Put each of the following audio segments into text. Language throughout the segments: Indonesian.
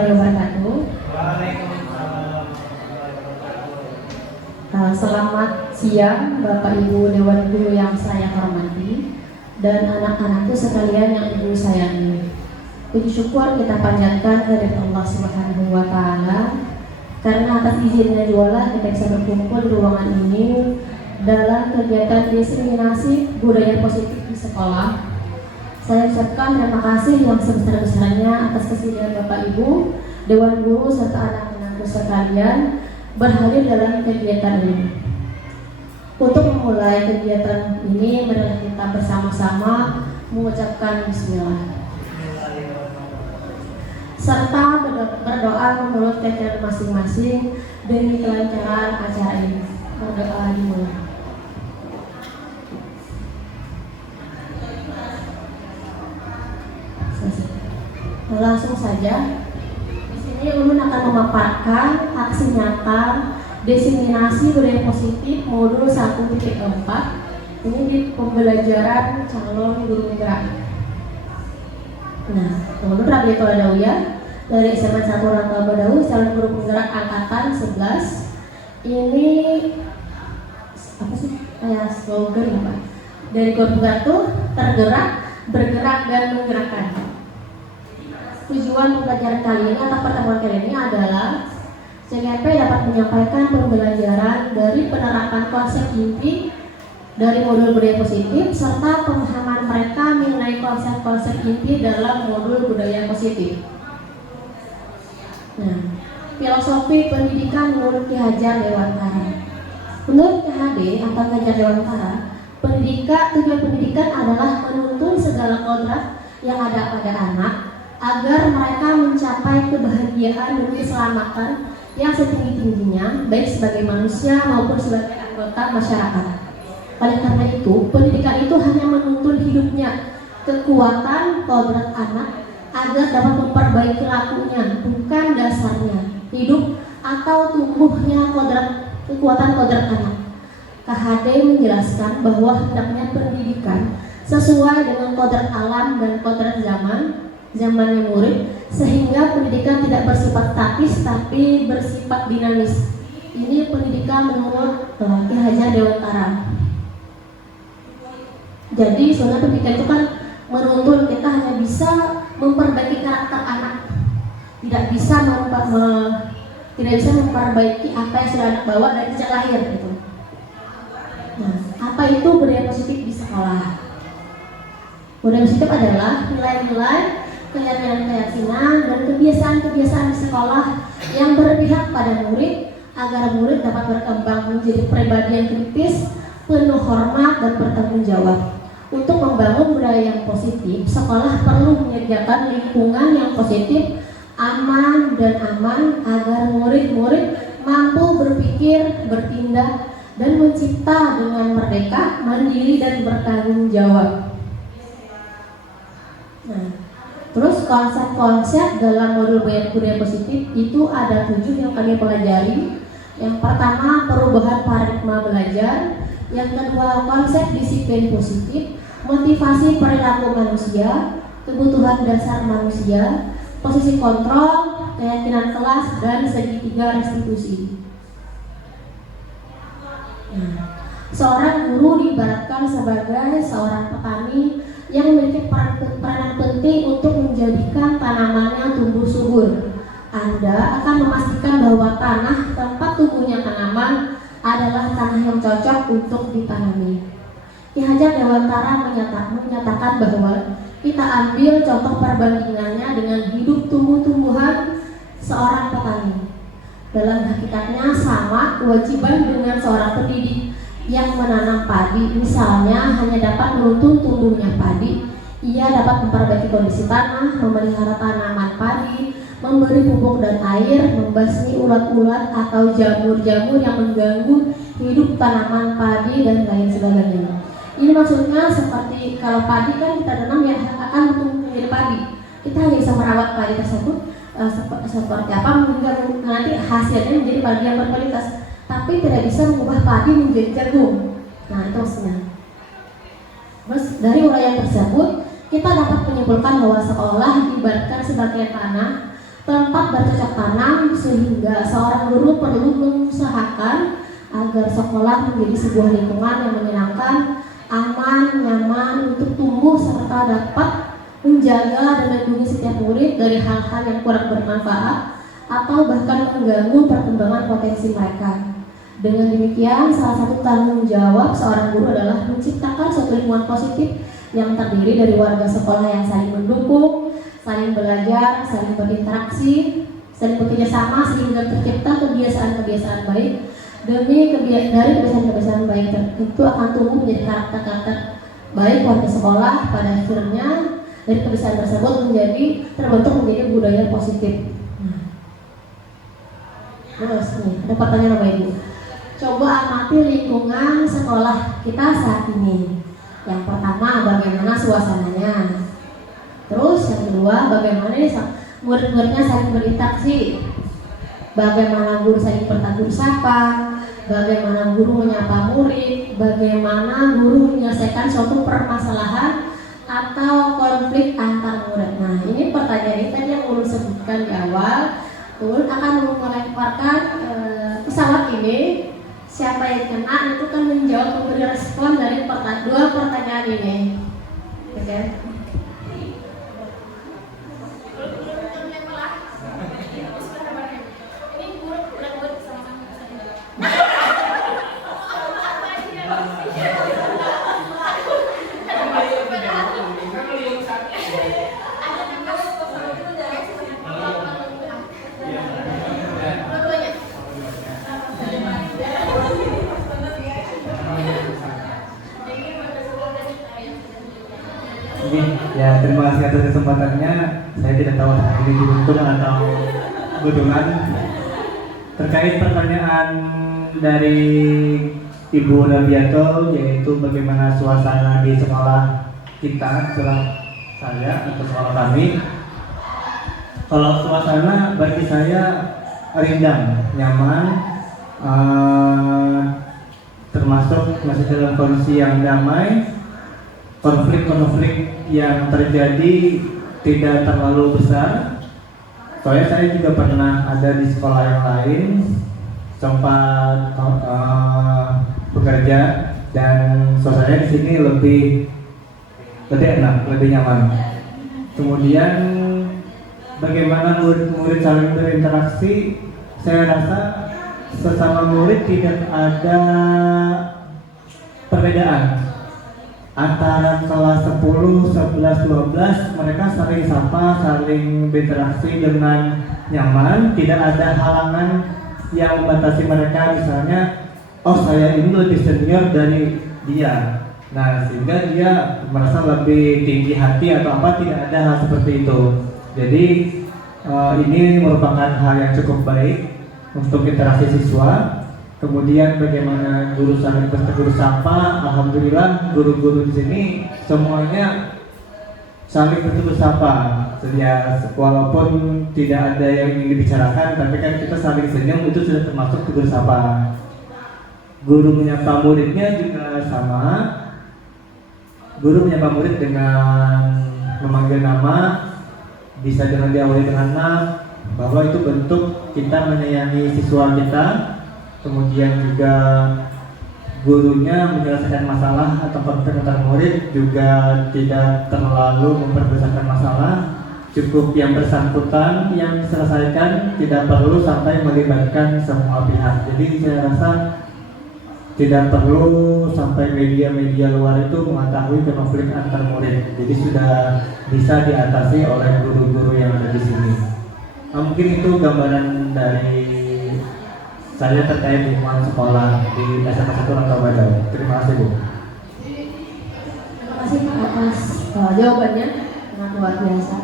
warahmatullahi wabarakatuh. Selamat siang Bapak Ibu Dewan Guru yang saya hormati dan anak-anakku sekalian yang Ibu sayangi. Puji syukur kita panjatkan kepada Allah Subhanahu wa Ta'ala karena atas izinnya jualah kita bisa berkumpul di ruangan ini dalam kegiatan diseminasi budaya positif di sekolah. Saya ucapkan terima kasih yang sebesar-besarnya atas kesediaan Bapak Ibu, Dewan Guru serta anak-anakku sekalian berhadir dalam kegiatan ini. Untuk memulai kegiatan ini, marilah kita bersama-sama mengucapkan bismillah serta berdoa menurut keyakinan masing-masing demi kelancaran acara ini. Berdoa dimulai. Langsung saja. Di sini Ulun akan memaparkan aksi nyata diseminasi budaya positif modul 1.4. Ini di pembelajaran calon guru gerak. Nah, Ulun Rabi Toladawiyah dari SMA 1 Rangka Badawi, calon guru penggerak angkatan 11. Ini apa sih? Kayak slogan apa? Dari guru penggerak tuh tergerak, bergerak dan menggerakkan. Tujuan pembelajaran kali ini atau pertemuan kali ini adalah CGP dapat menyampaikan pembelajaran dari penerapan konsep inti dari modul budaya positif serta pemahaman mereka mengenai konsep-konsep inti dalam modul budaya positif. Nah, filosofi pendidikan menurut Ki Hajar Dewantara. Menurut KHD atau Ki Hajar Dewantara, tujuan pendidikan adalah menuntun segala kodrat yang ada pada anak agar mereka mencapai kebahagiaan dan keselamatan yang setinggi-tingginya, baik sebagai manusia maupun sebagai anggota masyarakat. Oleh karena itu, pendidikan itu hanya menuntun hidupnya, kekuatan kodrat anak agar dapat memperbaiki lakunya, bukan dasarnya hidup atau tumbuhnya kekuatan kodrat anak. KHD menjelaskan bahwa hendaknya pendidikan sesuai dengan kodrat alam dan kodrat zamannya murid, sehingga pendidikan tidak bersifat statis tapi bersifat dinamis. Ini pendidikan menurut Ki Hajar Dewantara. Jadi sebenarnya pendidikan itu kan menuntun, kita hanya bisa memperbaiki karakter anak, tidak bisa memperbaiki apa yang sudah anak bawa dari sejak lahir gitu. Nah, apa itu budaya positif di sekolah? Budaya positif adalah nilai-nilai, keyakinan-keyakinan dan kebiasaan-kebiasaan di sekolah yang berpihak pada murid agar murid dapat berkembang menjadi pribadi yang kritis, penuh hormat dan bertanggung jawab. Untuk membangun budaya yang positif, sekolah perlu menyediakan lingkungan yang positif, aman dan aman agar murid-murid mampu berpikir, bertindak, dan mencipta dengan merdeka, mandiri dan bertanggung jawab. Nah, terus konsep-konsep dalam modul budaya positif itu ada 7 yang kami pelajari. Yang pertama, perubahan paradigma belajar. Yang kedua, konsep disiplin positif, motivasi perilaku manusia, kebutuhan dasar manusia, posisi kontrol, keyakinan kelas, dan segitiga restitusi. Nah, seorang guru diibaratkan sebagai seorang petani yang memiliki peranan penting untuk menjadikan tanamannya tumbuh subur. Anda akan memastikan bahwa tanah tempat tumbuhnya tanaman adalah tanah yang cocok untuk ditanami. Ki Hajar Dewantara menyatakan bahwa kita ambil contoh perbandingannya dengan hidup tumbuh-tumbuhan seorang petani. Dalam hakikatnya sama kewajiban dengan seorang pendidik yang menanam padi. Misalnya hanya dapat menuntun tumbuhnya padi, ia dapat memperbaiki kondisi tanah, memelihara tanaman padi, memberi pupuk dan air, membasmi ulat-ulat atau jamur-jamur yang mengganggu hidup tanaman padi dan lain sebagainya. Ini maksudnya seperti kalau padi kan kita tanam ya akan tumbuh menjadi padi. Kita hanya bisa merawat padi tersebut seperti apa hingga nanti hasilnya menjadi padi yang berkualitas, tapi tidak bisa mengubah padi menjadi jagung. Nah, itu maksudnya. Terus dari uraian tersebut kita dapat menyimpulkan bahwa sekolah diibaratkan sebagai tanah tempat bercocok tanam, sehingga seorang guru perlu mengusahakan agar sekolah menjadi sebuah lingkungan yang menyenangkan, aman, nyaman untuk tumbuh serta dapat menjaga dan melindungi setiap murid dari hal-hal yang kurang bermanfaat atau bahkan mengganggu perkembangan potensi mereka. Dengan demikian, salah satu tanggung jawab seorang guru adalah menciptakan suatu lingkungan positif yang terdiri dari warga sekolah yang saling mendukung, saling belajar, saling berinteraksi, saling bekerja sama sehingga tercipta kebiasaan-kebiasaan baik. Dari kebiasaan-kebiasaan baik itu akan tumbuh menjadi karakter-karakter baik warga sekolah. Pada akhirnya dari kebiasaan tersebut terbentuk menjadi budaya positif. Terus nih, ada pertanyaan apa Ibu? Coba amati lingkungan sekolah kita saat ini. Yang pertama, bagaimana suasananya? Terus yang kedua, bagaimana murid-muridnya saling berinteraksi? Bagaimana guru saling bertegur sapa? Bagaimana guru menyapa murid? Bagaimana guru menyelesaikan suatu permasalahan atau konflik antar murid? Nah, ini pertanyaan ini tadi yang Ulun sebutkan di awal. Ulun akan melemparkan pesawat ini. Siapa yang kena itu kan menjawab, memberi respon dari dua pertanyaan ini. Oke. Ya, terima kasih atas kesempatannya. Saya tidak tahu ini diuntung atau gudungan. Terkait pertanyaan dari Ibu Rabiato, yaitu bagaimana suasana di sekolah kita, sekolah saya atau sekolah kami. Kalau suasana bagi saya rindang, nyaman, termasuk masih dalam kondisi yang damai. Konflik-konflik yang terjadi tidak terlalu besar. Soalnya saya juga pernah ada di sekolah yang lain, sempat bekerja, dan suasananya di sini lebih enak, lebih nyaman. Kemudian bagaimana murid-murid saling berinteraksi, saya rasa sesama murid tidak ada perbedaan. Antara kelas 10, 11, 12 mereka saling sapa, saling berinteraksi dengan nyaman, tidak ada halangan yang membatasi mereka, misalnya oh saya ini lebih senior dari dia, nah sehingga dia merasa lebih tinggi hati atau apa, tidak ada hal seperti itu. Jadi ini merupakan hal yang cukup baik untuk interaksi siswa. Kemudian bagaimana guru saling bertegur sapa, alhamdulillah guru-guru di sini semuanya saling bertegur sapa. Ya, walaupun tidak ada yang ingin dibicarakan, tapi kan kita saling senyum, itu sudah termasuk tegur sapa. Guru menyapa muridnya juga sama. Guru menyapa murid dengan memanggil nama, bisa dengan diawali dengan nama, bahwa itu bentuk kita menyayangi siswa kita. Kemudian juga gurunya menyelesaikan masalah atau konflik antar murid juga tidak terlalu memperbesarkan masalah, cukup yang bersangkutan yang diselesaikan, tidak perlu sampai melibatkan semua pihak. Jadi saya rasa tidak perlu sampai media-media luar itu mengetahui konflik antar murid. Jadi sudah bisa diatasi oleh guru-guru yang ada di sini. Mungkin itu gambaran dari saya terkait lingkungan sekolah di SMA 1 Rangka Badau. Terima kasih Bu. Terima kasih Pak atas jawabannya, sangat luar biasa.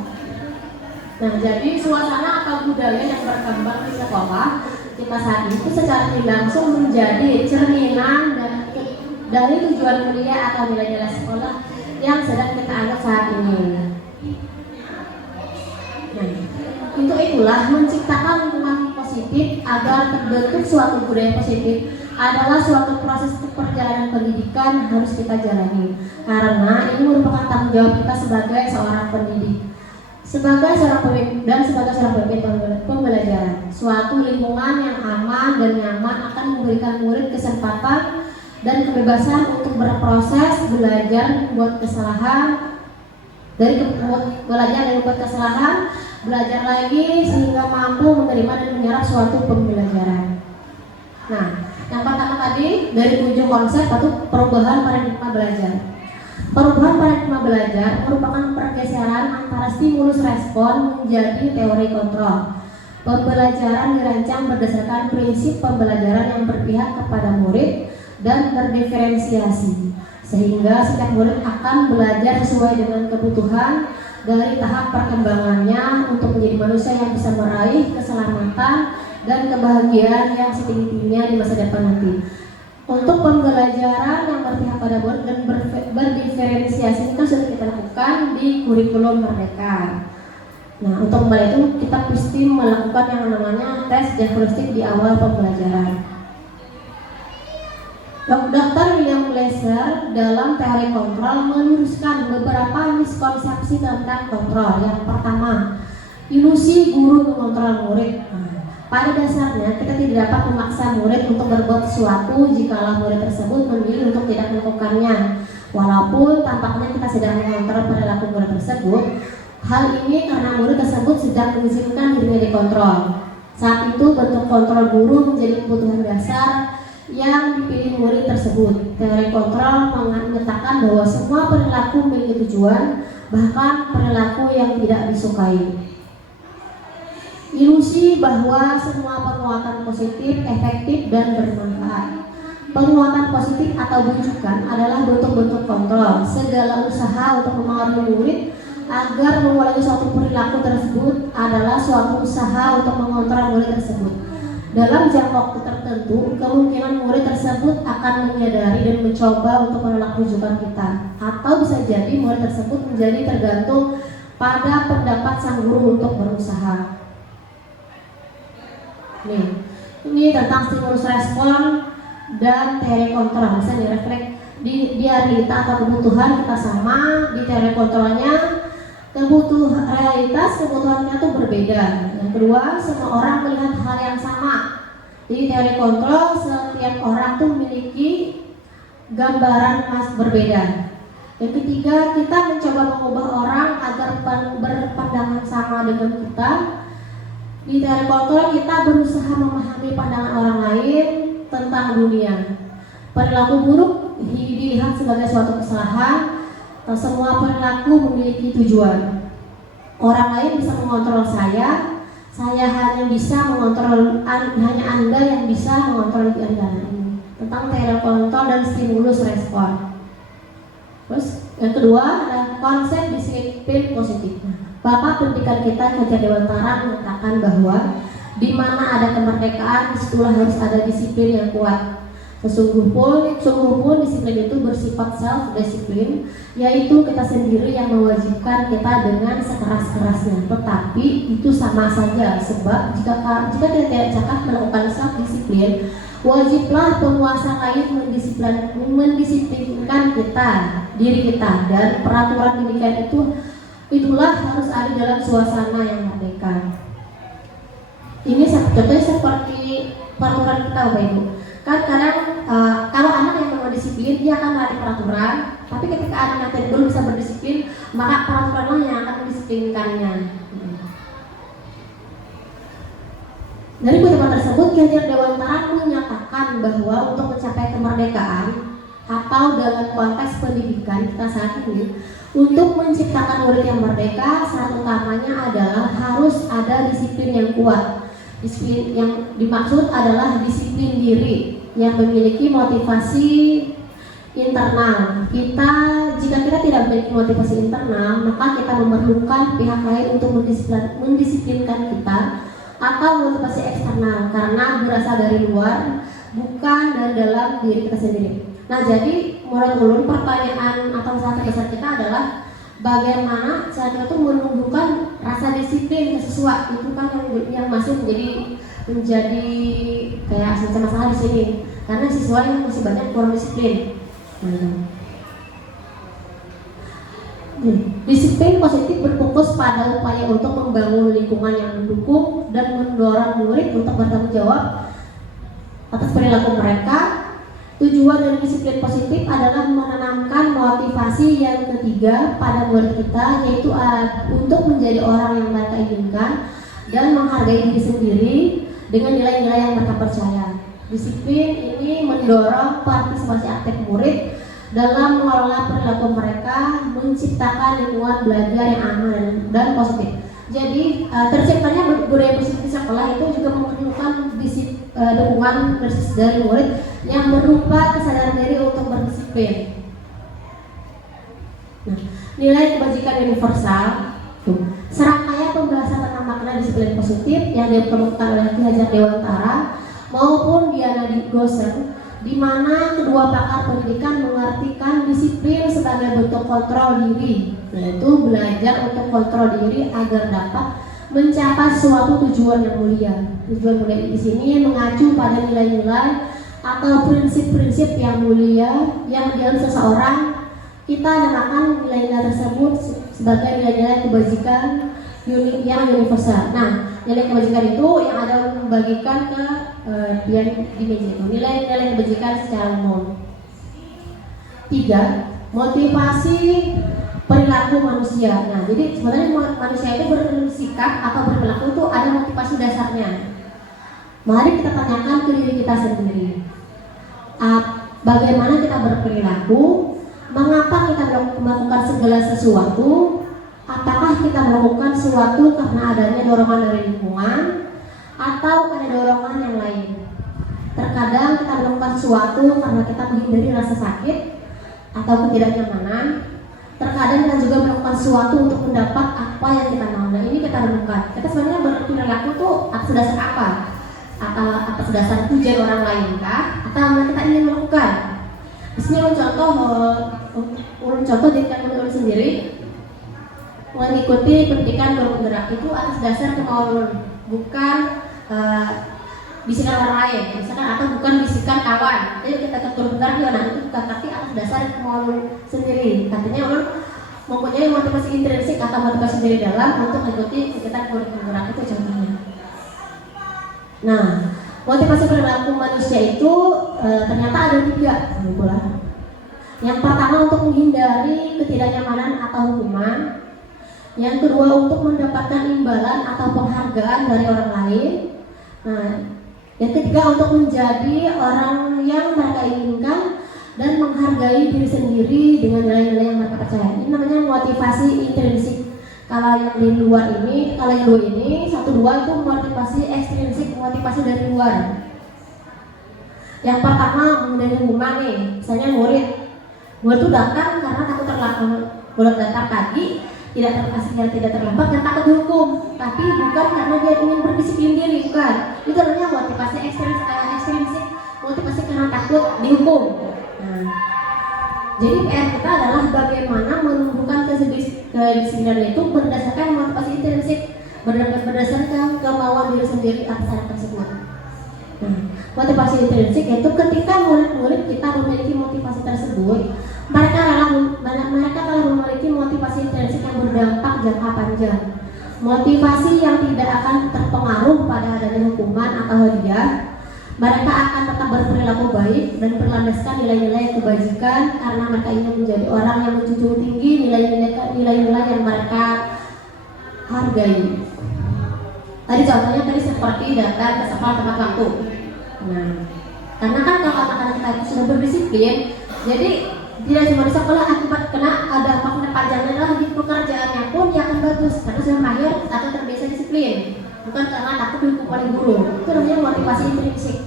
Nah, jadi suasana atau budaya yang berkembang di sekolah kita saat ini itu secara tidak langsung menjadi cerminan dari tujuan mulia atau nilai-nilai sekolah yang sedang kita anggap saat ini. Nah, itulah menciptakan lingkungan positif agar terbentuk suatu budaya positif adalah suatu proses perjalanan pendidikan harus kita jalani, karena ini merupakan tanggung jawab kita sebagai seorang pendidik, sebagai seorang pemimpin dan sebagai seorang pemimpin suatu lingkungan yang aman dan nyaman akan memberikan murid kesempatan dan kebebasan untuk berproses, belajar, membuat kesalahan, belajar lagi sehingga mampu menerima dan menyerap suatu pembelajaran. Nah, yang pertama tadi dari 7 konsep atau perubahan paradigma belajar. Perubahan paradigma belajar merupakan pergeseran antara stimulus respon menjadi teori kontrol. Pembelajaran dirancang berdasarkan prinsip pembelajaran yang berpihak kepada murid dan berdiferensiasi, sehingga setiap murid akan belajar sesuai dengan kebutuhan dari tahap perkembangannya untuk menjadi manusia yang bisa meraih keselamatan dan kebahagiaan yang setinggi-tingginya di masa depan nanti. Untuk pembelajaran yang berpihak pada murid dan berdiferensiasi itu sudah kita lakukan di kurikulum Merdeka. Nah, untuk memulai itu kita mesti melakukan yang namanya tes diagnostik di awal pembelajaran. Dr. William Glasser dalam teori kontrol meluruskan beberapa miskonsepsi tentang kontrol. Yang pertama, ilusi guru mengontrol murid. Pada dasarnya kita tidak dapat memaksa murid untuk berbuat sesuatu jikalau murid tersebut memilih untuk tidak melakukannya. Walaupun tampaknya kita sedang mengontrol perilaku murid tersebut, hal ini karena murid tersebut sedang mengizinkan dirinya dikontrol. Saat itu bentuk kontrol guru menjadi kebutuhan dasar yang dipilih murid tersebut. Teori kontrol menyatakan bahwa semua perilaku memiliki tujuan, bahkan perilaku yang tidak disukai. Ilusi bahwa semua penguatan positif, efektif, dan bermanfaat. Penguatan positif atau bujukan adalah bentuk-bentuk kontrol. Segala usaha untuk mempengaruhi murid agar mengulangi suatu perilaku tersebut adalah suatu usaha untuk mengontrol murid tersebut. Dalam jangka waktu tertentu, kemungkinan murid tersebut akan menyadari dan mencoba untuk menolak rujukan kita. Atau bisa jadi murid tersebut menjadi tergantung pada pendapat sang guru untuk berusaha. Ini tentang stimulus respon dan teori kontrol. Bisa direfleks di realita atau kebutuhan kita sama. Di teori kontrolnya kebutuhannya itu berbeda. Yang kedua, semua orang melihat hal yang sama. Jadi teori kontrol setiap orang tuh memiliki gambaran berbeda. Yang ketiga, kita mencoba mengubah orang agar berpandangan sama dengan kita. Di teori kontrol kita berusaha memahami pandangan orang lain tentang dunia. Perilaku buruk dilihat sebagai suatu kesalahan. Semua perilaku memiliki tujuan. Orang lain bisa mengontrol saya hanya bisa mengontrol, hanya Anda yang bisa mengontrol diri Anda. Tentang teori kontrol dan stimulus respon. Terus yang kedua adalah konsep disiplin positif. Bapak pendidikan kita Fajar Dewantara mengatakan bahwa di mana ada kemerdekaan, disitulah harus ada disiplin yang kuat. Sungguh pun disiplin itu bersifat self-disiplin, yaitu kita sendiri yang mewajibkan kita dengan sekeras-kerasnya. Tetapi itu sama saja, sebab jika kita tidak cakap melakukan self-disiplin, wajiblah penguasa lain mendisiplinkan kita, diri kita, dan peraturan demikian itulah harus ada dalam suasana yang merdeka. Ini contohnya seperti peraturan kita, Bapak Ibu. Kan kadang kalau anak yang belum disiplin, dia akan melatih peraturan. Tapi ketika anak yang belum bisa berdisiplin, maka peraturanlah yang akan mendisiplinkannya. Dari pertemuan tersebut, Ki Hajar Dewantara menyatakan bahwa untuk mencapai kemerdekaan atau dalam konteks pendidikan kita saat ini, untuk menciptakan murid yang merdeka, syarat utamanya adalah harus ada disiplin yang kuat. Disiplin yang dimaksud adalah disiplin diri yang memiliki motivasi internal. Jika kita tidak memiliki motivasi internal, maka kita memerlukan pihak lain untuk mendisiplinkan kita, atau motivasi eksternal karena berasal dari luar, bukan dari dalam diri kita sendiri. Nah, jadi menurut ulun pertanyaan atau masalah terbesar kita adalah bagaimana cara kita tuh menumbuhkan rasa disiplin ke sesuatu. Itu kan yang masih menjadi kayak semacam masalah di sini, karena siswa yang masih banyak kurang disiplin. Disiplin positif berfokus pada upaya untuk membangun lingkungan yang mendukung dan mendorong murid untuk bertanggung jawab atas perilaku mereka. Tujuan dari disiplin positif adalah menanamkan motivasi yang ketiga pada murid kita, yaitu untuk menjadi orang yang mereka inginkan dan menghargai diri sendiri dengan nilai-nilai yang mereka percaya. Disiplin ini mendorong partisipasi aktif murid dalam mengelola perilaku mereka, menciptakan lingkungan belajar yang aman dan positif. Jadi terciptanya budaya positif di sekolah itu juga memerlukan dukungan dari murid yang berupa kesadaran diri untuk berdisiplin. Nah, nilai kebajikan universal, serangkaian pembahasan tentang makna disiplin positif yang dikemukakan oleh Ki Hajar Dewantara maupun Diana Gosen, di mana kedua pakar pendidikan mengartikan disiplin sebagai bentuk kontrol diri, yaitu belajar untuk kontrol diri agar dapat mencapai suatu tujuan yang mulia. Tujuan mulia di sini mengacu pada nilai-nilai atau prinsip-prinsip yang mulia yang dalam seseorang. Kita namakan nilai-nilai tersebut sebagai nilai-nilai kebajikan yang universal. Nah, nilai kebajikan itu yang ada membagikan ke dimensi itu, nilai-nilai kebajikan secara umum. 3. Motivasi perilaku manusia. Nah, jadi sebenarnya manusia itu bersikap atau berperilaku itu ada motivasi dasarnya. Mari kita tanyakan ke diri kita sendiri. Bagaimana kita berperilaku? Mengapa kita melakukan segala sesuatu? Apakah kita melakukan sesuatu karena adanya dorongan dari lingkungan atau ada dorongan yang lain? Terkadang kita melakukan sesuatu karena kita menghindari rasa sakit atau ketidaknyamanan. Terkadang kita juga melakukan sesuatu untuk mendapat apa yang kita mau. Nah, ini kita renungkan. Kita sebenarnya berperilaku tuh atas dasar apa? Atas dasar pujian orang lain kah? Atau yang kita ingin melakukan? Di sini contoh diri kami sendiri mengikuti pendidikan guru penggerak itu atas dasar kemauan, bukan bisikan orang lain, misalkan, atau bukan bisikan kawan. Jadi kita ke guru penggerak ya, nah itu bukan, tapi atas dasar kemauan sendiri. Artinya orang mempunyai motivasi intrinsik atau motivasi diri dalam untuk mengikuti kegiatan guru penggerak itu contohnya. Nah, motivasi perilaku manusia itu ternyata ada 3 pula. Yang pertama untuk menghindari ketidaknyamanan atau hukuman. Yang kedua untuk mendapatkan imbalan atau penghargaan dari orang lain. Nah, yang ketiga untuk menjadi orang yang mereka inginkan dan menghargai diri sendiri dengan nilai-nilai yang mereka percaya. Ini namanya motivasi intrinsik. Kalau yang di luar ini, kalau yang dua ini, 1, 2 itu motivasi ekstrinsik, motivasi dari luar. Yang pertama mengenai hukuman nih, misalnya murid itu datang karena takut terlambat, datang pagi, tidak terlambat dan takut dihukum, tapi bukan karena dia ingin berdisiplin diri, bukan. Itu namanya motivasi ekstrinsik, motivasi karena takut dihukum. Nah, jadi PR kita adalah bagaimana menumbuhkan kedisiplinan itu berdasarkan motivasi intrinsik, berdasarkan kemauan diri sendiri atas hal tersebut. Nah, motivasi intrinsik yaitu ketika murid-murid kita memiliki motivasi tersebut, mereka telah memiliki motivasi intrinsik yang berdampak jangka panjang. Motivasi yang tidak akan terpengaruh pada adanya hukuman atau hadiah. Mereka akan tetap berperilaku baik dan berlandaskan nilai-nilai kebajikan karena mereka ingin menjadi orang yang menjunjung tinggi nilai-nilai yang mereka hargai. Tadi contohnya seperti datang ke sekolah tepat waktu. Nah, karena kan kalau anak-anak kita itu sudah berdisiplin, jadi tidak cuma di sekolah akibat kena ada makna panjangnya adalah di pekerjaannya pun dia akan bagus karena sudah mahir atau terbiasa disiplin, bukan karena takut dihukum oleh guru. Itu namanya motivasi intrinsik.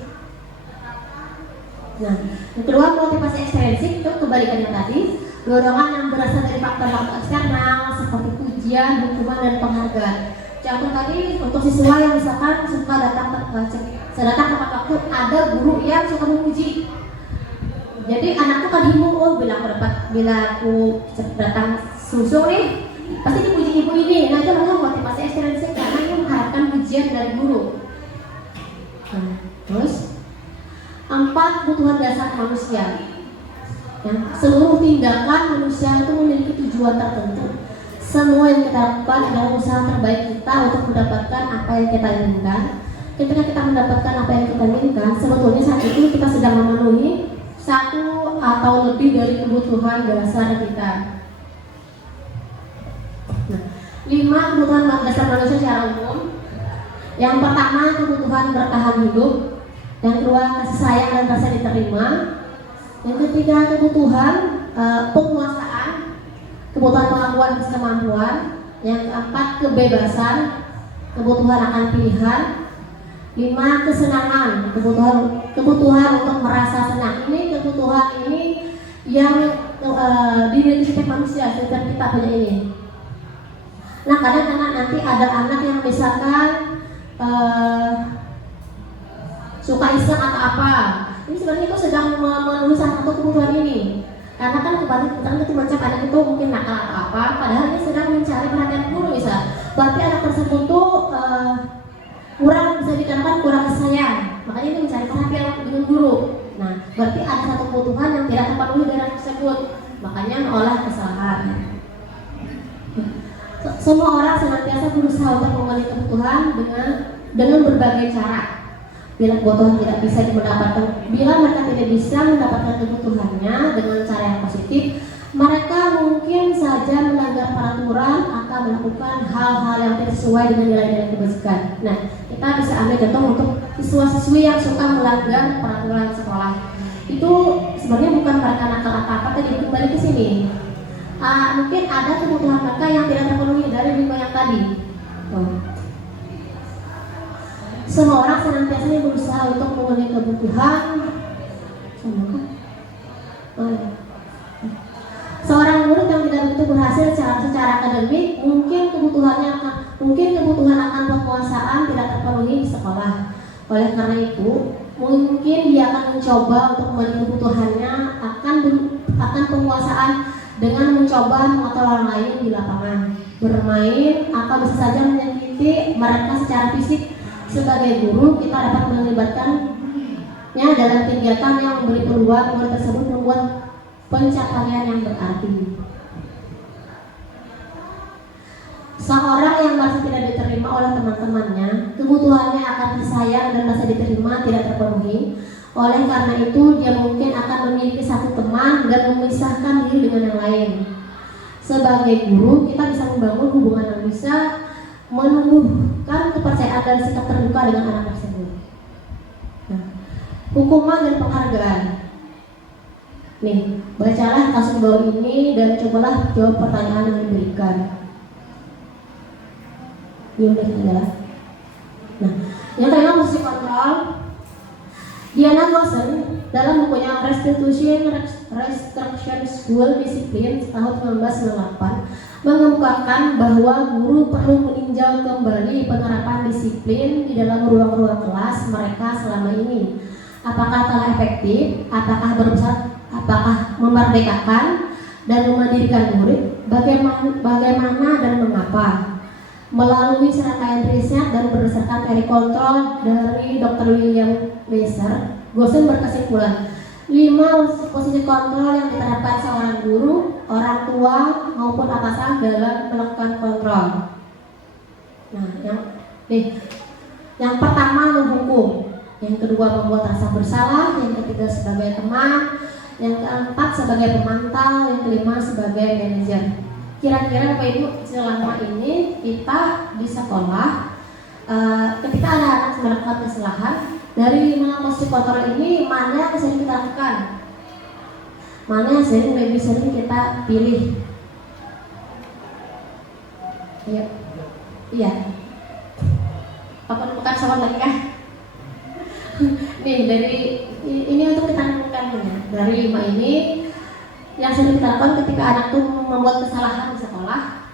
Nah, yang kedua motivasi ekstrinsik itu kebalikannya tadi, dorongan yang berasal dari faktor-faktor eksternal seperti pujian, hukuman dan penghargaan. Contoh tadi untuk siswa yang misalkan suka datang tepat waktu, ada guru yang suka memuji. Jadi anakku kan bingung, bila aku datang susu nih, pasti dipuji ibu ini. Nah, itu namanya motivasi ekstrinsik karena dia mengharapkan pujian dari guru. Nah, terus 4 kebutuhan dasar manusia. Yang seluruh tindakan manusia itu memiliki tujuan tertentu. Semua yang kita lakukan adalah usaha terbaik kita untuk mendapatkan apa yang kita inginkan. Ketika kita mendapatkan apa yang kita inginkan, sebetulnya saat itu kita sedang memenuhi satu atau lebih dari kebutuhan dasar kita. Nah, 5 kebutuhan dasar manusia secara umum. Yang pertama, kebutuhan bertahan hidup. Yang kedua, kasih sayang dan rasa diterima. Yang ketiga, kebutuhan penguasaan, kebutuhan pengetahuan dan kemampuan. Yang keempat, kebebasan, kebutuhan akan pilihan. 5, kesenangan, kebutuhan untuk merasa senang. Ini kebutuhan ini yang dimiliki setiap manusia, setiap kita punya ini. Nah, kadang-kadang nanti ada anak yang misalkan suka iseng atau apa. Ini sebenarnya itu sedang memenuhi salah satu kebutuhan ini. Karena kan kemarin itu macam anak itu mungkin nakal atau apa, padahal dia sedang mencari perhatian guru misal. Berarti anak tersebut tuh kurang, bisa dikatakan kurang sayang, makanya dia mencari perhatian dengan guru. Nah, berarti ada satu kebutuhan yang tidak terpenuhi dari anak tersebut, makanya mengolah kesalahan. Semua orang senantiasa berusaha untuk memenuhi kebutuhan dengan berbagai cara. Bila kebutuhan tidak bisa mendapatkan, bila mereka tidak bisa mendapatkan kebutuhannya dengan cara yang positif, mereka mungkin saja melanggar peraturan atau melakukan hal-hal yang tidak sesuai dengan nilai-nilai kebajikan. Nah, kita bisa ambil contoh untuk siswa-siswi yang suka melanggar peraturan sekolah. Itu sebenarnya bukan mereka nakal atau apa, tadi kembali ke sini. Mungkin ada kebutuhan mereka yang tidak terpenuhi dari 5 yang tadi. Semua orang senantiasa berusaha untuk memenuhi kebutuhan. Seorang murid yang tidak begitu berhasil secara akademik, mungkin kebutuhan akan penguasaan tidak terpenuhi di sekolah. Oleh karena itu, mungkin dia akan mencoba untuk memenuhi kebutuhannya akan penguasaan dengan mencoba mengatur orang lain di lapangan, bermain atau bisa saja menyakiti mereka secara fisik. Sebagai guru, kita dapat melibatkannya dalam kegiatan yang memberi peluang murid tersebut membuat pencapaian yang berarti. Seorang yang masih tidak diterima oleh teman-temannya, kebutuhannya akan disayang dan merasa diterima tidak terpenuhi. Oleh karena itu, dia mungkin akan memiliki satu teman dan memisahkan diri dengan yang lain. Sebagai guru, kita bisa membangun hubungan yang bisa menumbuhkan kepercayaan dan sikap terbuka dengan anak tersebut. Nah, hukuman dan penghargaan. Nih, bacalah kasus bawah ini dan cobalah jawab pertanyaan yang diberikan. Ini udah tinggal. Nah, yang kelima posisi kontrol. Diana Gosen dalam bukunya Restitution School Discipline tahun 1998 mengemukakan bahwa guru perlu meninjau kembali penerapan disiplin di dalam ruang-ruang kelas mereka selama ini. Apakah telah efektif, apakah memerdekakan dan memandirikan murid, bagaimana dan mengapa. Melalui serangkaian riset dan berdasarkan teori kontrol dari Dr. William Weiser, Gosen berkesimpulan 5 posisi kontrol yang diterapkan seorang guru, orang tua maupun atasan dalam melakukan kontrol. Nah, yang pertama menghukum, yang kedua membuat rasa bersalah, yang ketiga sebagai teman, yang keempat sebagai pemantau, yang kelima sebagai manajer. Kira-kira Bapak Ibu, selama ini kita di sekolah ketika ada anak melakukan kesalahan, dari 5 posisi kontrol ini mana yang sering kita lakukan? Mana yang lebih sering kita pilih? Iya. Bukan soal lagi kan? Nih, dari ini untuk kita lakukan dari 5 ini yang sering kita lakukan ketika anak tuh membuat kesalahan di sekolah.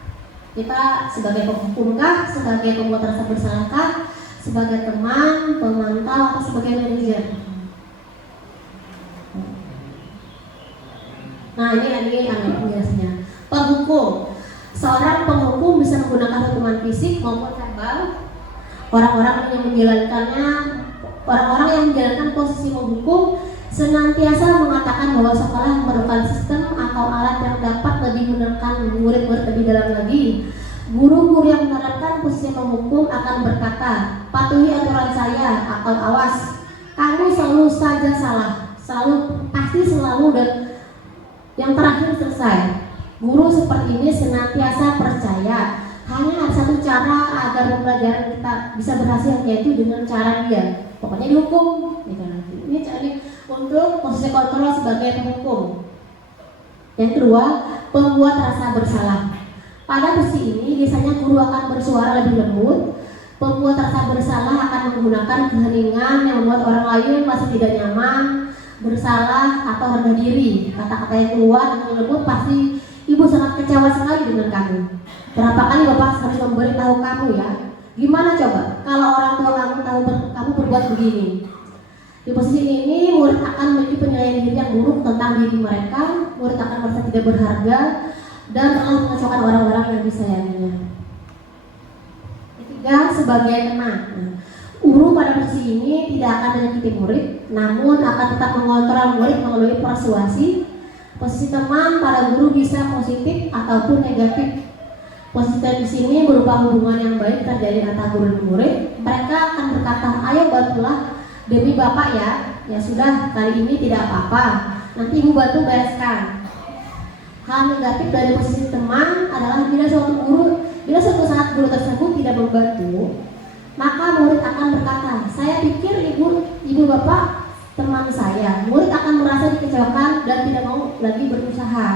Kita sebagai penghukumkah, sebagai pembuat rasa bersalahkah, sebagai teman, pemantau, atau sebagai manajer? Nah, ini penjelasannya. Penghukum, seorang penghukum bisa menggunakan hukuman fisik maupun verbal. Orang-orang yang menjalankan posisi menghukum senantiasa mengatakan bahwa sekolah memerlukan sistem atau alat yang dapat lebih menekan murid-murid lebih dalam lagi. Guru-guru yang menerapkan posisi menghukum akan berkata, patuhi aturan saya atau awas, kamu selalu saja salah, pasti selalu dan yang terakhir selesai. Guru seperti ini senantiasa percaya hanya ada satu cara agar pembelajaran kita bisa berhasil, yaitu dengan cara dia. Pokoknya dihukum. Ini cara untuk posisi kontrol sebagai penghukum. Yang kedua, pembuat rasa bersalah. Pada posisi ini biasanya guru akan bersuara lebih lembut. Pembuat rasa bersalah akan menggunakan keheningan yang membuat orang lain masih tidak nyaman, bersalah atau rendah diri. Kata-kata yang keluar dengan lembut pasti ibu sangat kecewa sekali dengan kamu. Berapa kali bapak harus memberitahu kamu ya? Gimana coba kalau orang tua kamu tahu kamu berbuat begini? Di posisi ini murid akan memiliki penilaian diri yang buruk tentang diri mereka. Murid akan merasa tidak berharga dan akan mengecewakan orang-orang yang disayanginya. Ketiga, sebagai teman. Guru pada posisi ini tidak akan menyakiti murid, namun akan tetap mengontrol murid melalui persuasi. Posisi teman pada guru bisa positif ataupun negatif. Posisi di sini berupa hubungan yang baik terjadi antara guru dan murid. Mereka akan berkata, ayo bantulah demi bapak ya. Ya sudah, kali ini tidak apa-apa, nanti ibu bantu bereskan. Hal negatif dari posisi teman adalah bila suatu saat guru tersebut tidak membantu, maka murid akan berkata, saya pikir ibu bapak teman saya. Murid akan merasa dikecewakan dan tidak mau lagi berusaha.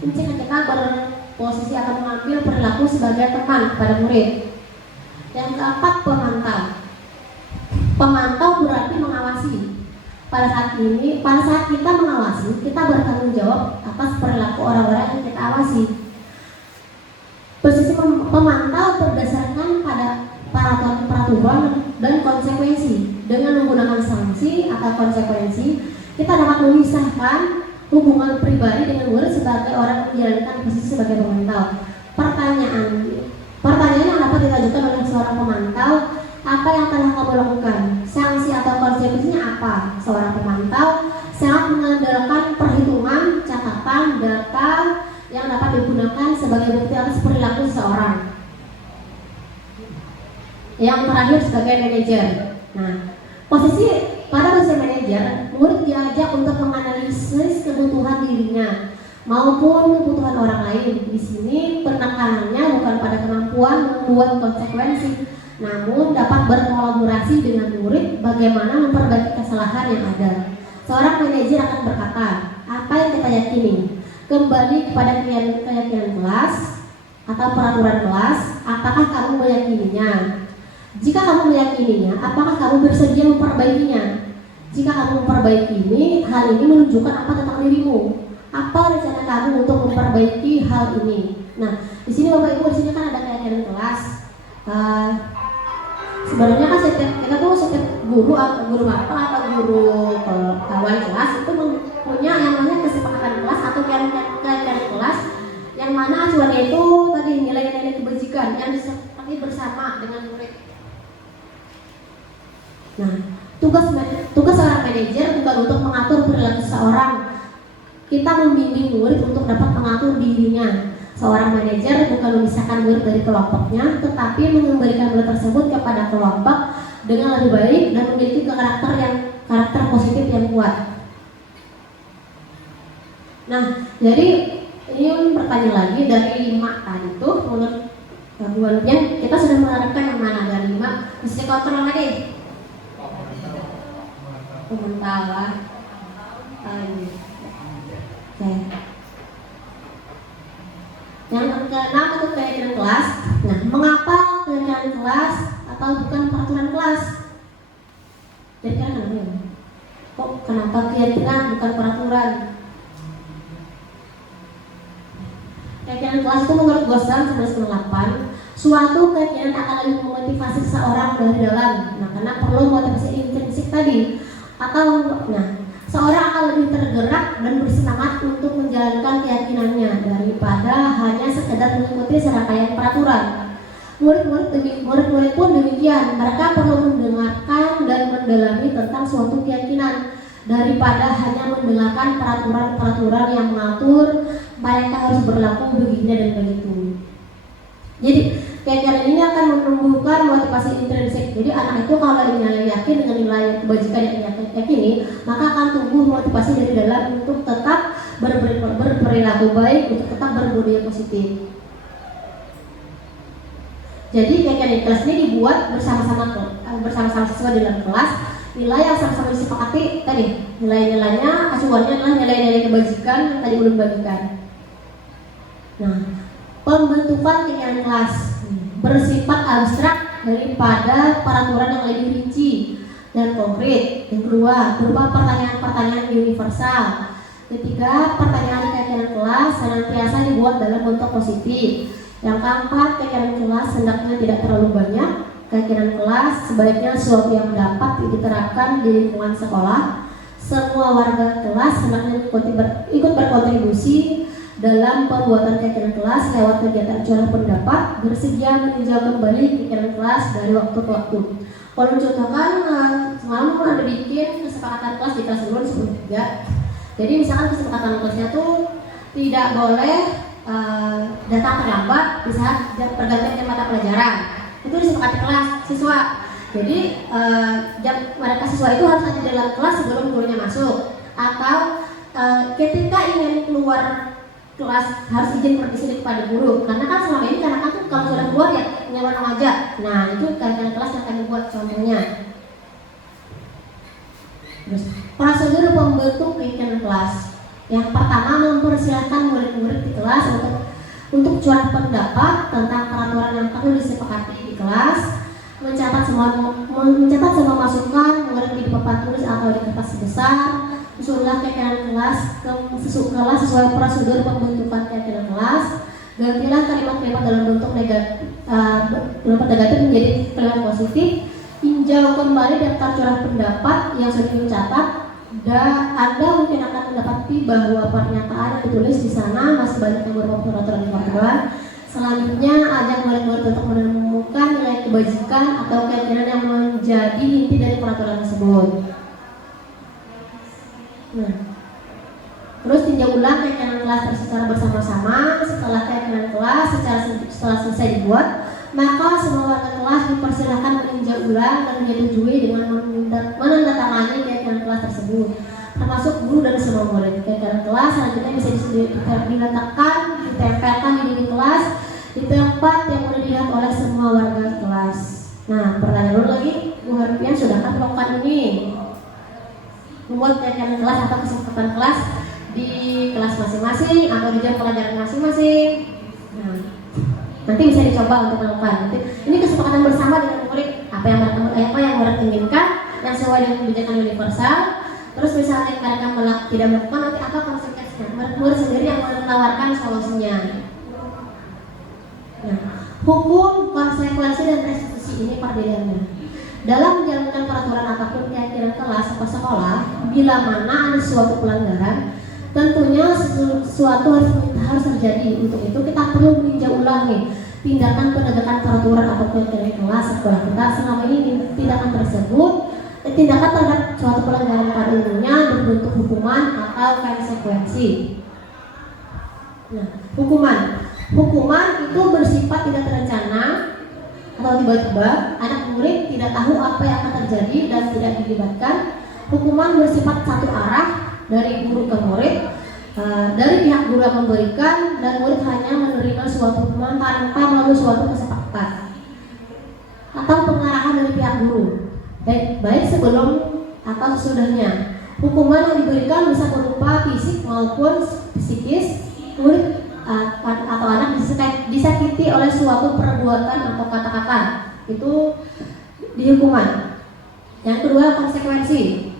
Ini ketika berposisi akan mengambil perilaku sebagai teman kepada murid. Yang keempat, pemantau. Pemantau berarti mengawasi. Pada saat kita mengawasi, kita bertanggung jawab atas perilaku orang-orang yang kita awasi. Posisi pemantau berdasarkan pada peraturan dan konsekuensi. Dengan menggunakan sanksi atau konsekuensi, kita dapat memisahkan hubungan pribadi dengan murid sebagai orang yang menjalankan posisi sebagai pemantau. Pertanyaan yang dapat diajukan oleh seorang pemantau, apa yang telah kamu lakukan? Sanksi atau konsekuensinya apa? Seorang pemantau sangat mengandalkan perhitungan, catatan, data yang dapat digunakan sebagai bukti atas perilaku seseorang. Yang terakhir sebagai manajer. Nah, pada posisi manajer, murid diajak untuk menganalisis kebutuhan dirinya maupun kebutuhan orang lain. Di sini penekanannya bukan pada kemampuan membuat konsekuensi, namun dapat berkolaborasi dengan murid bagaimana memperbaiki kesalahan yang ada. Seorang manajer akan berkata, apa yang kita yakini? Kembali kepada keyakinan kelas atau peraturan kelas, apakah kamu meyakininya? Jika kamu meyakininya, apakah kamu bersedia memperbaikinya? Jika kamu memperbaiki hal ini menunjukkan apa tentang dirimu? Apa rencana kamu untuk memperbaiki hal ini? Nah, di sini Bapak Ibu, di sini kan ada keyakinan kelas. Sebenarnya kan setiap guru bapak atau guru wali kelas itu punya yang namanya kesepakatan kelas atau keyakinan kelas, yang mana acuannya itu tadi nilai-nilai kebajikan yang disepakati bersama dengan murid. Nah, tugas seorang manajer bukan untuk mengatur perilaku seseorang. Kita membimbing murid untuk dapat mengatur dirinya. Seorang manajer bukan memisahkan murid dari kelompoknya, tetapi mengembalikan murid tersebut kepada kelompok dengan lebih baik dan memiliki karakter positif yang kuat. Nah, jadi ini pertanyaan lagi dari 5 tadi itu menurut gangguan kita sudah menerapkan yang mana dari 5? Mesti kontrol lagi. Pemantauan. Oke. Yang keenam untuk keyakinan kelas. Nah, mengapa keyakinan kelas atau bukan peraturan kelas? Jadi kan kok kenapa keyakinan bukan peraturan? Keyakinan kelas itu menurut Gostam 1998, suatu keyakinan akan lebih memotivasi seseorang dari dalam. Nah, karena perlu motivasi intrinsik tadi. Seorang akan lebih tergerak dan bersemangat untuk menjalankan keyakinannya daripada hanya sekedar mengikuti serangkaian peraturan. Murid-murid pun demikian. Mereka perlu mendengarkan dan mendalami tentang suatu keyakinan. daripada hanya mendengarkan peraturan-peraturan yang mengatur mereka harus berlaku begini dan begitu. Jadi keyakinan ini akan menumbuhkan motivasi intrinsik. Jadi anak itu kalau nilai yakin dengan nilai kebajikan yang yakini, maka akan tumbuh motivasi dari dalam untuk tetap berperilaku baik, untuk tetap berbudaya positif. Jadi keyakinan kelas ini dibuat bersama-sama siswa di dalam kelas. Nilai yang sama-sama disepakati tadi, nilai-nilainya acuannya adalah nilai-nilai kebajikan yang tadi belum bagikan. Nah, pembentukan keyakinan kelas bersifat abstrak daripada peraturan yang lebih rinci dan konkret. Yang kedua, berupa pertanyaan-pertanyaan universal. Ketiga, pertanyaan keyakinan kelas senantiasa dibuat dalam bentuk positif. Yang keempat, keyakinan kelas hendaknya tidak terlalu banyak. Keyakinan kelas sebaiknya sesuatu yang dapat diterapkan di lingkungan sekolah. Semua warga kelas hendaknya ikut berkontribusi dalam pembuatan keyakinan kelas lewat kegiatan curah pendapat, bersedia meninjau kembali keyakinan kelas dari waktu ke waktu. Kalau contohkan, semalam ada bikin kesepakatan kelas di kelas dulu seperti 3. Jadi misalkan kesepakatan kelasnya tuh tidak boleh datang terlambat di saat pergantian jam mata pelajaran. Itu disepakati kelas siswa. Jadi mereka siswa itu harus ada di dalam kelas sebelum gurunya masuk. Atau ketika ingin keluar kelas harus izin permisi kepada guru, karena kan selama ini anak-anak tuh kalau sudah keluar ya nyaman aja. Nah itu kegiatan kelas yang akan dibuat contohnya. Terus prosedur pembentuk keyakinan kelas. Yang pertama, mempersilahkan murid-murid di kelas untuk curah pendapat tentang peraturan yang perlu disepakati di kelas, mencatat semua masukan murid di papan tulis atau di kertas besar. Usullah keyakinan kelas sesuai prosedur pembentukan keyakinan kelas. Gantilah kalimat-kalimat dalam bentuk negatif menjadi kalimat positif. Tinjau kembali daftar curah pendapat yang sudah dicatat. Anda mungkin akan mendapati bahwa pernyataan yang ditulis di sana masih banyak yang berupa peraturan. Selanjutnya, ajak murid-murid untuk menemukan nilai kebajikan atau keyakinan yang menjadi inti dari peraturan tersebut. Nah, terus tinjau ulang keyakinan kelas secara bersama-sama. Setelah keyakinan kelas setelah selesai dibuat, maka semua warga kelas dipersilahkan meninjau ulang dan menyetujui dengan menandatangani keyakinan kelas tersebut, termasuk guru dan semua murid. Keyakinan kelas selanjutnya bisa diletakkan, ditempelkan di dinding kelas di tempat yang mudah dilihat oleh semua warga kelas. Nah, pertanyaan dulu lagi, Bu Harfian, sudahkah melakukan ini? Membuat keyakinan kelas atau kesepakatan kelas di kelas masing-masing atau di jam pelajaran masing-masing. Nah, nanti bisa dicoba untuk melakukan. Ini kesepakatan bersama dengan murid, apa yang murid inginkan, yang sesuai dengan kebijakan universal. Terus misalnya mereka tidak melakukan, nanti apa konsekuensinya? Murid sendiri yang menawarkan solusinya. Nah, hukum, konsekuensi dan restitusi ini perbedaannya. Dalam menjalankan peraturan apapun keyakinan kelas atau sekolah, bila mana ada suatu pelanggaran, tentunya sesuatu harus terjadi. Untuk itu kita perlu meninjau ulang nih tindakan penegakan peraturan atau keyakinan kelas sekolah kita. Selama ini tindakan tersebut, tindakan terhadap suatu pelanggaran pada umumnya berbentuk hukuman atau konsekuensi. Nah, hukuman itu bersifat tidak terencana atau tiba-tiba anak murid tidak tahu apa yang akan terjadi dan tidak dilibatkan. Hukuman bersifat satu arah dari guru ke murid, dari pihak guru yang memberikan, dan murid hanya menerima suatu hukuman tanpa melalui suatu kesepakatan atau pengarahan dari pihak guru, baik sebelum atau sesudahnya. Hukuman yang diberikan bisa berupa fisik maupun psikis. Murid atau anak disakiti oleh suatu perbuatan atau kata-kata, itu dihukuman. Yang kedua, konsekuensi.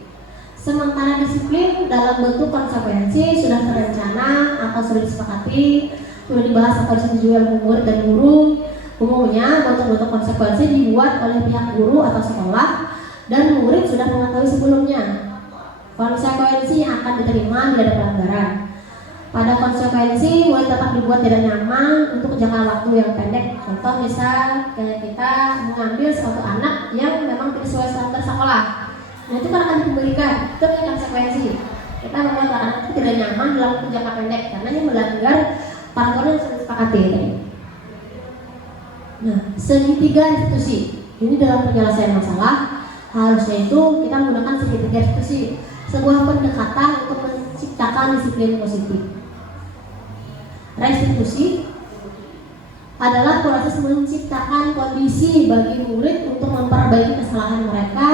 Sementara disiplin dalam bentuk konsekuensi sudah terencana atau sudah disepakati, sudah dibahas atau disetujui oleh murid dan guru. Umumnya bentuk-bentuk konsekuensi dibuat oleh pihak guru atau sekolah dan murid sudah mengetahui sebelumnya konsekuensi yang akan diterima bila ada pelanggaran. Pada konsekuensi, murid tetap dibuat tidak nyaman untuk jangka waktu yang pendek. Contoh misal kayak kita mengambil suatu anak yang memang tidak sesuai standar sekolah. Nah itu kan akan dikembalikan, itu punya konsekuensi. Kita membuat anak itu tidak nyaman dalam jangka pendek karena ini melanggar peraturan yang sudah disepakati. Nah, segitiga institusi ini dalam penyelesaian masalah harusnya itu kita menggunakan segitiga institusi, sebuah pendekatan untuk menciptakan disiplin positif. Restitusi adalah proses menciptakan kondisi bagi murid untuk memperbaiki kesalahan mereka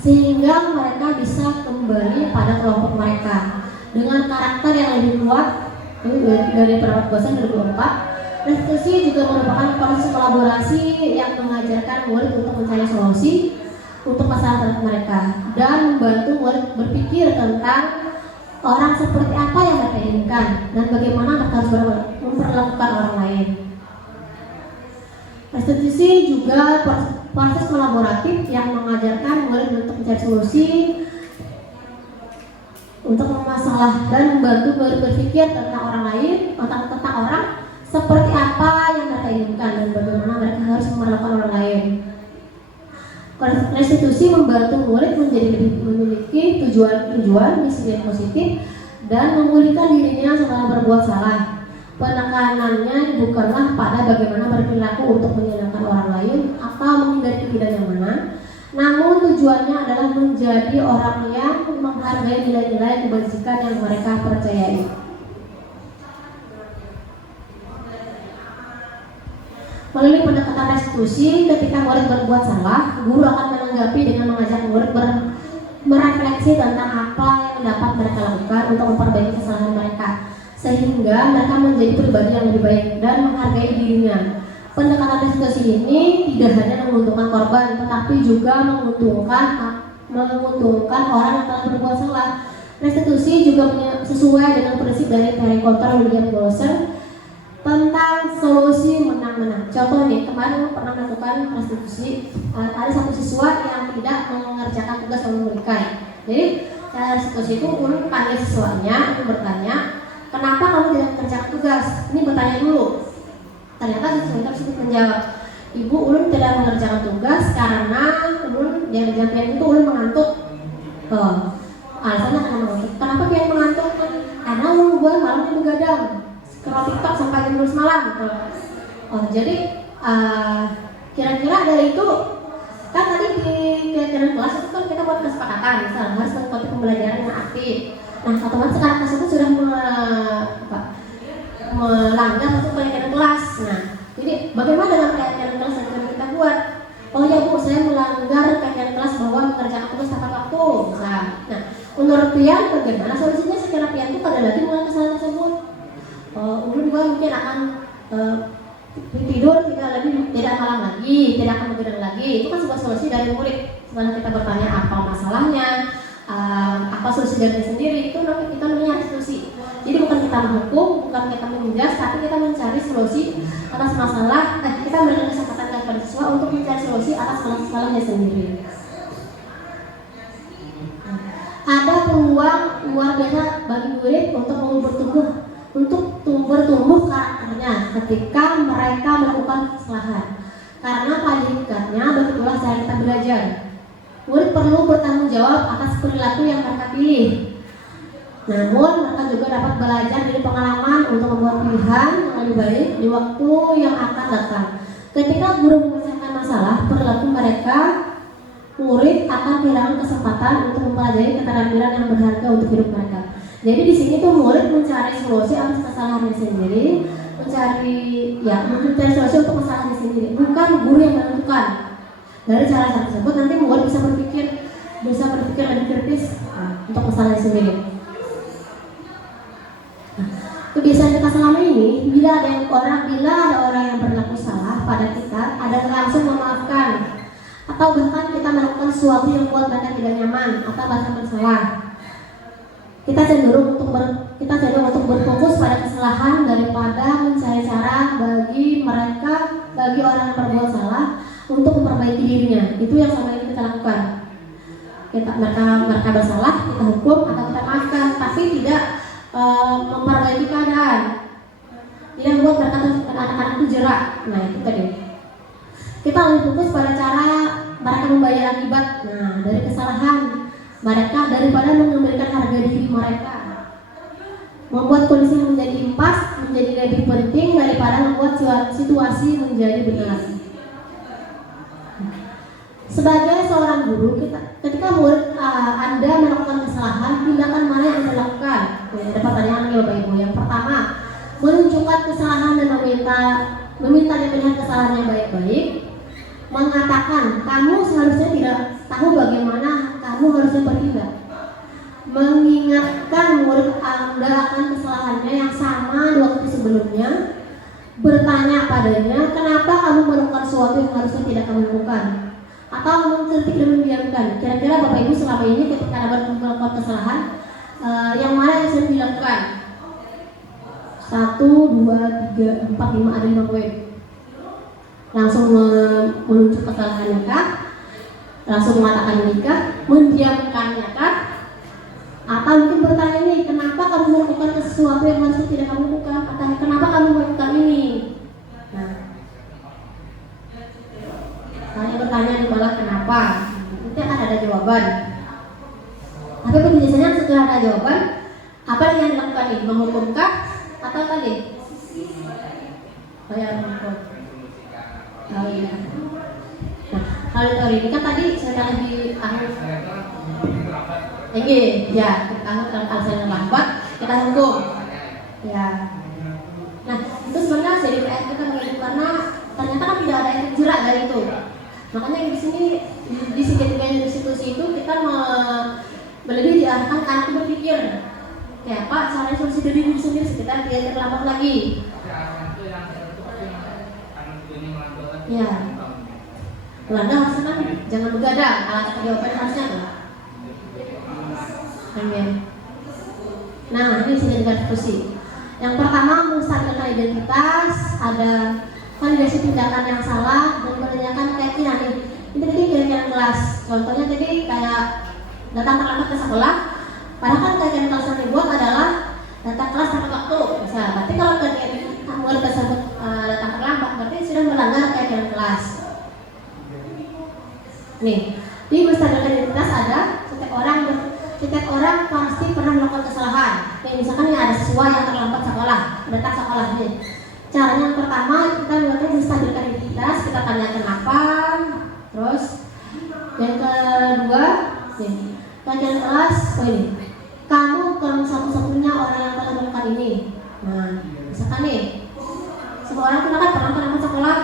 sehingga mereka bisa kembali pada kelompok mereka dengan karakter yang lebih kuat. Dari pendapat dosen 2004, restitusi juga merupakan proses kolaborasi yang mengajarkan murid untuk mencari solusi untuk masalah mereka dan membantu murid berpikir tentang orang seperti apa yang mereka inginkan dan bagaimana mereka harus memperlakukan orang lain. Restitusi juga proses kolaboratif yang mengajarkan murid untuk mencari solusi untuk masalah dan membantu murid berpikir tentang orang lain, tentang orang seperti apa yang mereka inginkan dan bagaimana mereka harus memperlakukan orang lain. Restitusi membantu murid memiliki tujuan misi yang positif dan memulihkan dirinya setelah berbuat salah. Penekanannya bukanlah pada bagaimana berperilaku untuk menyenangkan orang lain atau menghindari ketidaknyamanan, namun tujuannya adalah menjadi orang yang menghargai nilai-nilai kebajikan yang mereka percayai. Melalui pendekatan restitusi, ketika murid berbuat salah, guru akan menanggapi dengan mengajak murid merefleksi tentang apa yang dapat mereka lakukan untuk memperbaiki kesalahan mereka, sehingga mereka menjadi pribadi yang lebih baik dan menghargai dirinya. Pendekatan restitusi ini tidak hanya menguntungkan korban, tetapi juga menguntungkan orang yang telah berbuat salah. Restitusi juga sesuai dengan prinsip dari Terry Cotton William Glasser tentang solusi menang-menang. Contoh nih, kemarin pernah melakukan restitusi, ada satu siswa yang tidak mengerjakan tugas yang diberikan. Jadi cara restitusi itu ulun panggil siswanya untuk bertanya, kenapa kamu tidak mengerjakan tugas? Ini bertanya dulu. Ternyata siswa tersebut menjawab, ibu, ulun tidak mengerjakan tugas karena ulun yang jam itu ulun mengantuk. Alasannya karena mengantuk. Kenapa dia mengantuk? Karena ulun buat malamnya begadang, scroll TikTok sampai jam 12 malam. Jadi kira-kira dari itu kan tadi di kegiatan kelas itu kan kita buat kesepakatan, misalnya harus mengikuti pembelajaran yang aktif. Nah, otomatis sekarang kelas itu sudah melanggar untuk kegiatan kelas. Nah, jadi bagaimana dengan kegiatan kelas yang sudah kita buat? Oh ya bu, saya melanggar kegiatan kelas bahwa mengerjakan tugas tepat waktu. Nah, menurut Pian bagaimana solusinya secara Pian itu pada lagi mengulangi kesalahan tersebut? Ulun juga mungkin akan tidur tidak malam lagi, tidak akan begadang lagi. Itu kan sebuah solusi dari murid. Setelah kita bertanya apa masalahnya, apa solusi dari sendiri, itu namanya restitusi. Jadi bukan kita menghukum, bukan kita menindas, tapi kita mencari solusi atas masalah. Kita memberikan kesempatan kepada siswa untuk mencari solusi atas masalahnya sendiri. Ada peluang luar biasa bagi murid untuk bertumbuh karakternya ketika mereka melakukan kesalahan. Karena pada hakikatnya begitulah cara kita belajar. Murid perlu bertanggung jawab atas perilaku yang mereka pilih. Namun mereka juga dapat belajar dari pengalaman untuk membuat pilihan yang lebih baik di waktu yang akan datang. Ketika guru menyelesaikan masalah perilaku mereka, murid akan kehilangan kesempatan untuk mempelajari keterampilan yang berharga untuk hidup mereka. Jadi di sini tuh murid mencari solusi atas kesalahannya sendiri, mencari solusi untuk masalahnya sendiri, bukan guru yang menentukan. Dari cara tersebut nanti murid bisa berpikir lebih kritis untuk masalahnya sendiri. Kebiasaan kita selama ini, bila ada orang yang berlaku salah pada kita, ada langsung memaafkan, atau bahkan kita melakukan sesuatu yang membuat mereka tidak nyaman atau bahkan bersalah. Kita cenderung untuk berfokus pada kesalahan daripada mencari cara bagi orang yang berbuat salah untuk memperbaiki dirinya. Itu yang selama ini kita lakukan. Mereka bersalah, kita hukum atau kita maafkan, tapi tidak memperbaiki keadaan. Tidak membuat mereka anak-anak itu jerak. Nah itu tadi. Kita lebih fokus pada cara mereka membayar akibat. Nah, dari kesalahan mereka daripada mengembalikan harga diri mereka, membuat kondisi yang menjadi impas menjadi lebih penting daripada membuat situasi menjadi benar. Sebagai seorang guru, ketika murid Anda melakukan kesalahan, tindakan mana yang Anda lakukan? Ada pertanyaan nih Bapak Ibu. Yang pertama, menunjukkan kesalahan dan meminta dia melihat kesalahannya baik-baik, mengatakan kamu seharusnya tidak tahu bagaimana kamu harusnya bertindak, mengingatkan murid Anda akan kesalahannya yang sama di waktu sebelumnya, bertanya padanya kenapa kamu melakukan sesuatu yang harusnya tidak kamu lakukan, atau mengkritik dan mendiamkan. Kira-kira Bapak Ibu selama ini ketika Anda melakukan kesalahan, yang mana yang sering dilakukan? 1, 2, 3, 4, 5, ada 5 poin. Langsung menunjuk kesalahannya kah? Langsung mengatakan nikah, mendiamkannya kah? Atau mungkin bertanya nih, kenapa kamu melakukan sesuatu yang harusnya tidak kamu lakukan? Atau kenapa kamu melakukan ini? Nah, saya bertanya di bawah kenapa? Nanti akan ada jawaban. Tapi biasanya setelah ada jawaban, apa yang dilakukan nih? Menghukumkah? Atau tadi? Saya menghukum. Oh iya. Nah, kalau ini kan tadi saya kali di akhir. Ini ya, kalau saya lambat, kita hukum. Ya. Nah, itu sebenarnya jadi PR kita karena ternyata kan tidak ada efek jerak dari itu. Makanya di sini di segitiga institusi itu kita lebih diarahkan anak berpikir kayak Pak, cara solusi dari diri sendiri kita tidak terlambat lagi. Ya, Belanda harusnya kan jangan begadang, alat jawaban harusnya tuh. Amin. Nah, ini segitiga diskusi. Yang pertama, menstabilkan identitas, ada validasi tindakan yang salah, dan menanyakan keyakinan nih. Ini tadi keyakinan kelas. Contohnya tadi kayak datang terlambat ke sekolah, padahal kan keyakinan kelas yang dibuat adalah datang kelas tepat waktu. Bisa. Berarti kalau keyakinan murid tersebut datang terlambat, berarti sudah melanggar keyakinan kelas. Nih, di menstabilkan identitas ada setiap orang pasti pernah melakukan kesalahan. Kayak misalkan ya ada siswa yang terlambat sekolah, datang sekolah nih. Caranya yang pertama kita buatnya menstabilkan identitas, kita tanya kenapa. Terus yang kedua, kajian kelas, ini kamu bukan satu-satunya orang yang telah melakukan ini. Nah, misalkan nih, semua orang kita kan pernah terlambat sekolah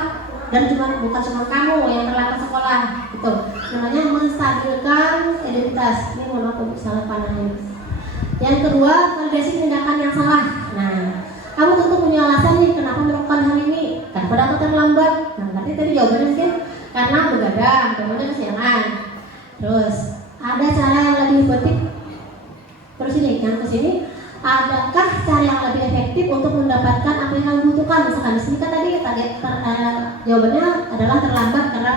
dan bukan cuma kamu yang terlambat sekolah, gitu. Namanya menstabilkan identitas. Ini mohon maaf untuk salah panahnya. Yang kedua, validasi tindakan yang salah. Nah, kamu tentu punya alasan nih kenapa melakukan hal ini. Kenapa datang terlambat? Nah, berarti tadi jawabannya mungkin karena begadang, kemudian kesiangan. Terus ada cara yang lebih penting. Terus ini, yang kesini, adakah cara yang lebih efektif untuk mendapatkan apa yang kamu butuhkan? Misalkan di sini kan tadi jawabannya adalah terlambat karena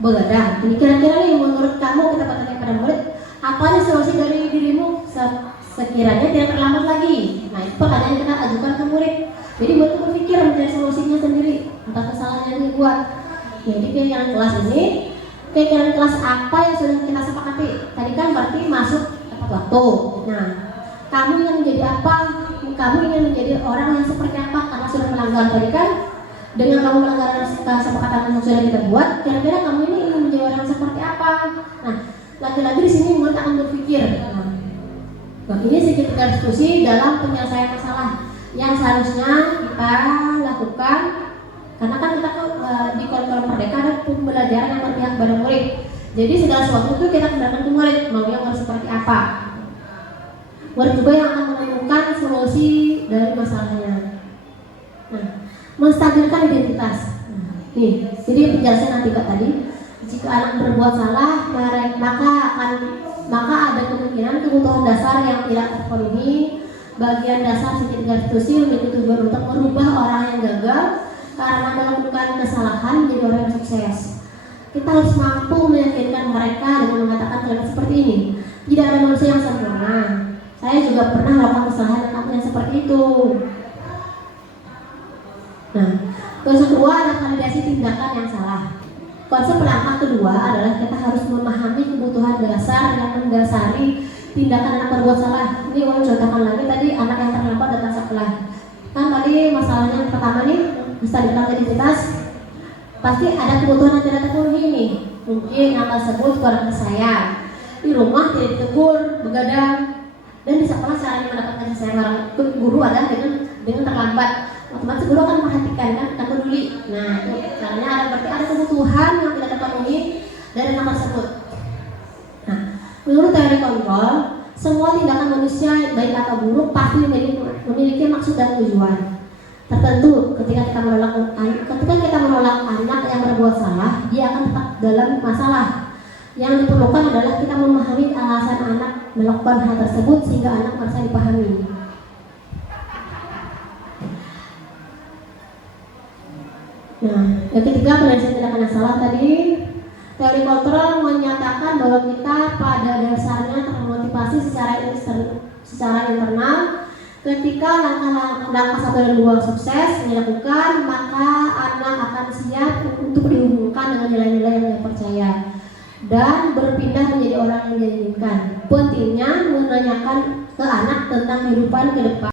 begadang. Jadi kira-kira nih menurut kamu, kita bertanya pada murid, apa nih solusi dari dirimu sekiranya tidak terlambat lagi? Nah, itu pertanyaan yang kita ajukan ke murid. Jadi murid itu berpikir mencari solusinya sendiri atas kesalahan yang dibuat. Jadi keyakinan kelas ini, keyakinan kelas apa yang sudah kita sepakati? Tadi kan berarti masuk tepat waktu. Nah, kamu ingin menjadi apa? Kamu ingin menjadi orang yang seperti apa? Karena sudah melanggar tadi kan. Dengan kamu melanggar kesepakatan yang sudah kita buat, kira-kira kamu ini ingin menjadi orang seperti apa? Nah, lagi-lagi di sini murid akan berpikir. Nah, ini sedikit diskusi dalam penyelesaian masalah yang seharusnya kita lakukan, karena kan kita di kurikulum Merdeka ada pembelajaran yang berpihak pada murid. Jadi segala sesuatu itu kita kembalikan ke murid, maunya harus seperti apa. Murid juga yang akan menemukan solusi dari masalahnya. Nah, menstabilkan identitas. Nih, jadi penjelasan nanti Kak tadi, jika anak berbuat salah, maka ada kemungkinan kebutuhan dasar yang tidak terpenuhi. Bagian dasar segitiga institusi memiliki tujuan untuk merubah orang yang gagal karena melakukan kesalahan menjadi orang yang sukses. Kita harus mampu meyakinkan mereka dengan mengatakan kalimat seperti ini. Tidak ada manusia yang sempurna. Saya juga pernah melakukan kesalahan yang seperti itu. Nah, terus kedua ada validasi tindakan yang salah. Konsep langkah kedua adalah kita harus memahami kebutuhan dasar yang mendasari tindakan anak berbuat salah. Ini Wawan contohkan lagi tadi anak yang terlambat datang sekolah. Kan tadi masalahnya yang pertama nih bisa dibilang identitas, pasti ada kebutuhan yang tidak terpenuhi nih. Mungkin nama sebut keluarga saya di rumah tidak ditegur, begadang, dan di sekolah caranya mendapatkan kasih sayang orang guru adalah dengan terlambat. Otomatis guru akan memperhatikan kan, akan peduli. Nah, caranya ada berarti ada kebutuhan yang tidak terpenuhi dari anak tersebut. Nah, menurut teori kontrol, semua tindakan manusia baik atau buruk pasti memiliki maksud dan tujuan tertentu. Ketika kita menolak anak yang berbuat salah, dia akan tetap dalam masalah. Yang diperlukan adalah kita memahami alasan anak melakukan hal tersebut sehingga anak merasa dipahami. Nah, yang ketiga penyelesaian tindakan yang salah tadi, teori kontrol menyatakan bahwa kita pada dasarnya termotivasi secara internal. Ketika langkah 1 dan 2 sukses dilakukan, maka anak akan siap untuk dihubungkan dengan nilai-nilai yang dia percaya dan berpindah menjadi orang yang dia inginkan. Pentingnya menanyakan ke anak tentang kehidupan ke depan.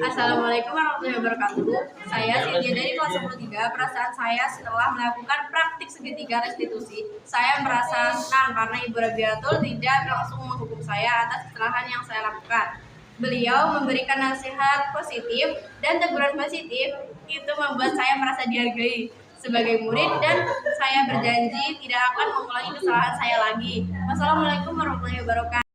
Assalamualaikum warahmatullahi wabarakatuh. Saya Cynthia dari kelas 13. Perasaan saya setelah melakukan praktik segitiga restitusi, saya merasa senang karena Ibu Rabiatul tidak langsung menghukum saya atas kesalahan yang saya lakukan. Beliau memberikan nasihat positif dan teguran positif, itu membuat saya merasa dihargai sebagai murid dan saya berjanji tidak akan mengulangi kesalahan saya lagi. Wassalamualaikum warahmatullahi wabarakatuh.